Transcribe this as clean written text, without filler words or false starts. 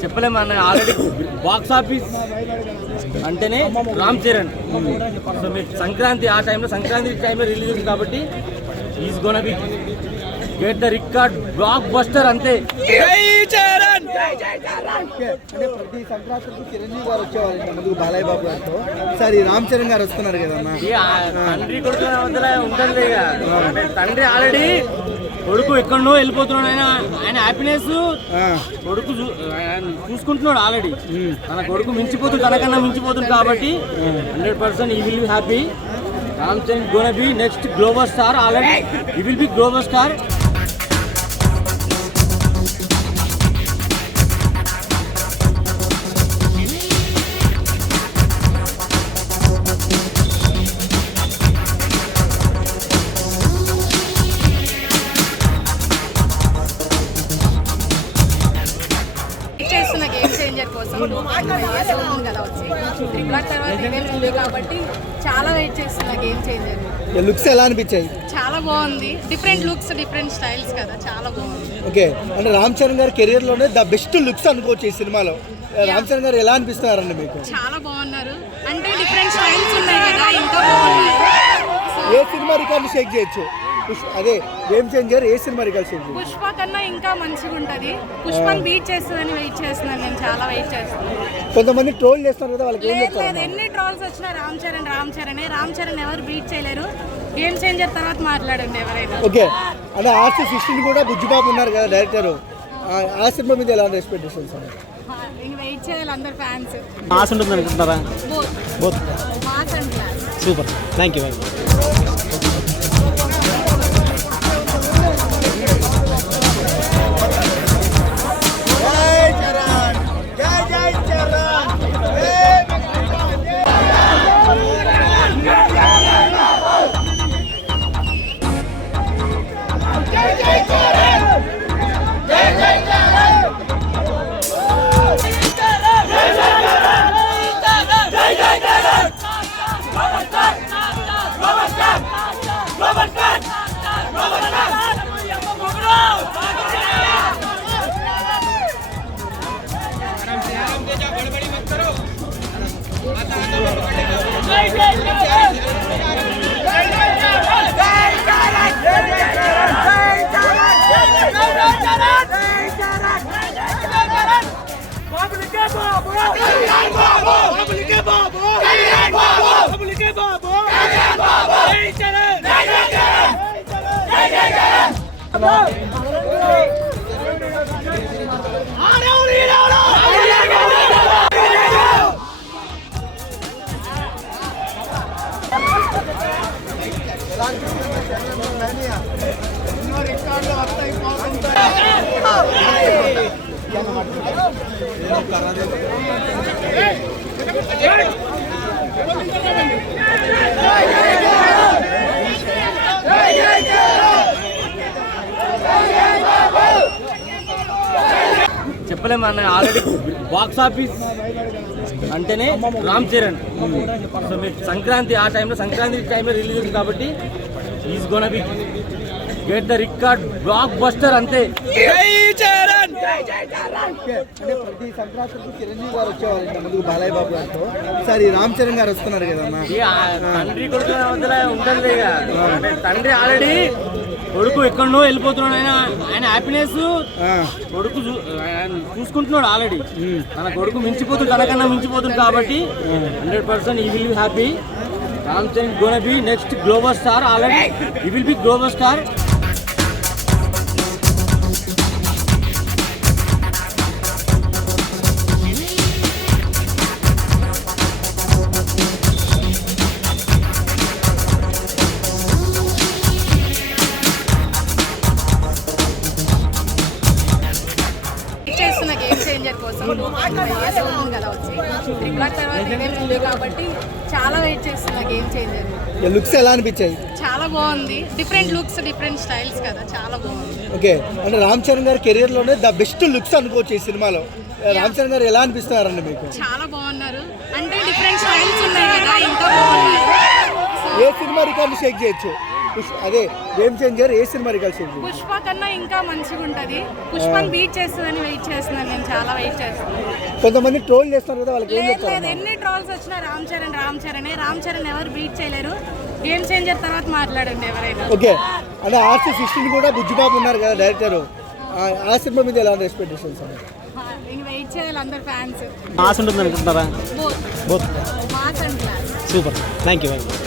చెప్పలేమన్న already box office అంటేనే Ram Charan. So మీరు సంక్రాంతి టైంలో రిలీజ్ ఉంది కాబట్టి is gonna B get the record block buster అంతే. జై చరణ్. అంటే ప్రతి సంక్రాంతికి చిరంజీవి గారు వచ్చేవాళ్ళు ముందుకు బాలయ్య బాబు గారితో. ఈసారి రామ్ చరణ్ గారు వస్తున్నారు కదన్నా. తండ్రి కొడుకు మధ్యలో ఉంటుంది ఇక. తండ్రి ఆల్రెడీ కొడుకు ఎక్కడో వెళ్ళిపోతున్నాడు. ఆయన హ్యాపీనెస్ కొడుకు చూసుకుంటున్నాడు ఆల్రెడీ. తన కొడుకు మించిపోతుంది, తనకన్నా మించిపోతుంది కాబట్టి 100% he will be happy. Ram Charan gonna be next global star. Already he will be global star. కాబట్టి చాలా వెయిట్ చేస్తున్నా గేమ్ చేంజర్. లుక్స్ ఎలా అనిపించాయి? చాలా బాగుంది. డిఫరెంట్ లుక్స్, డిఫరెంట్ స్టైల్స్ కదా, చాలా బాగుంది. ఓకే, అంటే రామ్ చరణ్ గారి కెరియర్ లోనే ద బెస్ట్ లుక్స్ అనుకోవచ్చు ఈ సినిమాలో. రామ్ చరణ్ గారు ఎలా అనిపిస్తున్నారండి మీకు? చాలా బాగున్నారు. అంటే డిఫరెంట్ స్టైల్స్ ఉన్నాయి కదా, ఇంకా బాగున్నారు. ఏ సినిమా రికార్డు షేక్ చేయొచ్చు? అదే గేమ్ చేంజర్ ఏ సినిమా రికార్డు షేక్ చేయొచ్చు? పుష్ప కన్నా ఇంకా మంచిగా ఉంటుంది. పుష్పని బీట్ చేస్తుందని వెయిట్ చేస్తున్నాను. నేను చాలా వెయిట్ చేస్తున్నాను. కొంతమంది ట్రోల్ చేస్తున్నారు కదా, వాళ్ళకి ఏం చెప్తారు? ఎన్ని ట్రోల్స్ వచ్చినా రామ్ చరణ్ ఎవరు బీట్ చేయలేరు. గేమ్ చేంజర్ తర్వాత మాట్లాడండి ఎవరైనా. ఓకే, అంటే ఆర్సీ 16 కూడా బుజ్జిబాబు ఉన్నారు కదా డైరెక్టర్. ఆ సినిమా మీద ఎలా ఎక్స్పెక్టేషన్స్? వెయిట్ చేయాలి అందరు ఫ్యాన్స్. మాస్ ఉంటుంది అనుకుంటున్నారా? Both mass and class. Super, thank you very much. చెప్పలేమన్న ఆల్రెడీ బాక్స్ ఆఫీస్ అంటేనే రామ్ చరణ్. సో మీరు సంక్రాంతి టైంలో రిలీజ్ ఉంది కాబట్టి is gonna B get the record block buster అంతే. జై చరణ్. అంటే ప్రతి సంక్రాంతికి చిరంజీవి గారు వచ్చేవాళ్ళు ముందుకు బాలయ్య బాబు గారితో. ఈసారి రామ్ చరణ్ గారు వస్తున్నారు కదన్నా. తండ్రి కొడుకు మధ్యలో ఉంటుంది ఇక. తండ్రి ఆల్రెడీ కొడుకు ఎక్కడో వెళ్ళిపోతున్నాడు. ఆయన హ్యాపీనెస్ కొడుకు చూసుకుంటున్నాడు ఆల్రెడీ. తన కొడుకు మించిపోతుంది, తనకన్నా మించిపోతుంది కాబట్టి 100% he will be happy. Ram Charan gonna be next global star. Already he will be global star. Game changer కోసం 5 years అవుతుంది కదా వచ్చి త్రిబుల్ తర్వాత ఇదే మూవీ కాబట్టి చాలా వెయిట్ చేస్తున్నా గేమ్ చేంజర్. లుక్స్ ఎలా అనిపించాయి? చాలా బాగుంది, డిఫరెంట్ లుక్స్ డిఫరెంట్ స్టైల్స్ కదా, చాలా బాగుంది. ఓకే, అంటే రామ్ చరణ్ గారి కెరియర్లోనే ద బెస్ట్ లుక్స్ అనుకోవచ్చు ఈ సినిమాలో. రామ్ చరణ్ గారు ఎలా అనిపిస్తున్నారండి మీకు? చాలా బాగున్నారు, అంటే డిఫరెంట్ స్టైల్స్ ఉన్నాయి కదా, ఇంకా బాగున్నారు. ఏ సినిమా రికార్డు షేక్ చేయొచ్చు? అదే గేమ్ చేంజర్ ఏ సినిమా రికార్డు షేక్ చేయొచ్చు? పుష్ప కన్నా ఇంకా మంచిగా ఉంటుంది. పుష్పని బీట్ చేస్తుందని వెయిట్ చేస్తున్నాను, నేను చాలా వెయిట్ చేస్తున్నాను. కొంతమంది ట్రోల్ చేస్తారు కదా, వాళ్ళకి ఏం లేదు చెప్తారు? లేదు, ఎన్ని ట్రోల్స్ వచ్చినా రామ్ చరణ్ ఎవరు బీట్ చేయలేరు. గేమ్ చేంజర్ తర్వాత మాట్లాడండి ఎవరైనా. ఓకే, అంటే RC16 కూడా బుజ్జిబాబు ఉన్నారు కదా డైరెక్టర్, ఆ సినిమా మీద ఎలాంటి ఎక్స్పెక్టేషన్స్? ఇంక వెయిట్ చేయాలి అందరు ఫ్యాన్స్. మాస్ ఉంటుంది అనుకుంటున్నారా? Both mass and class. Super, thank you. Babu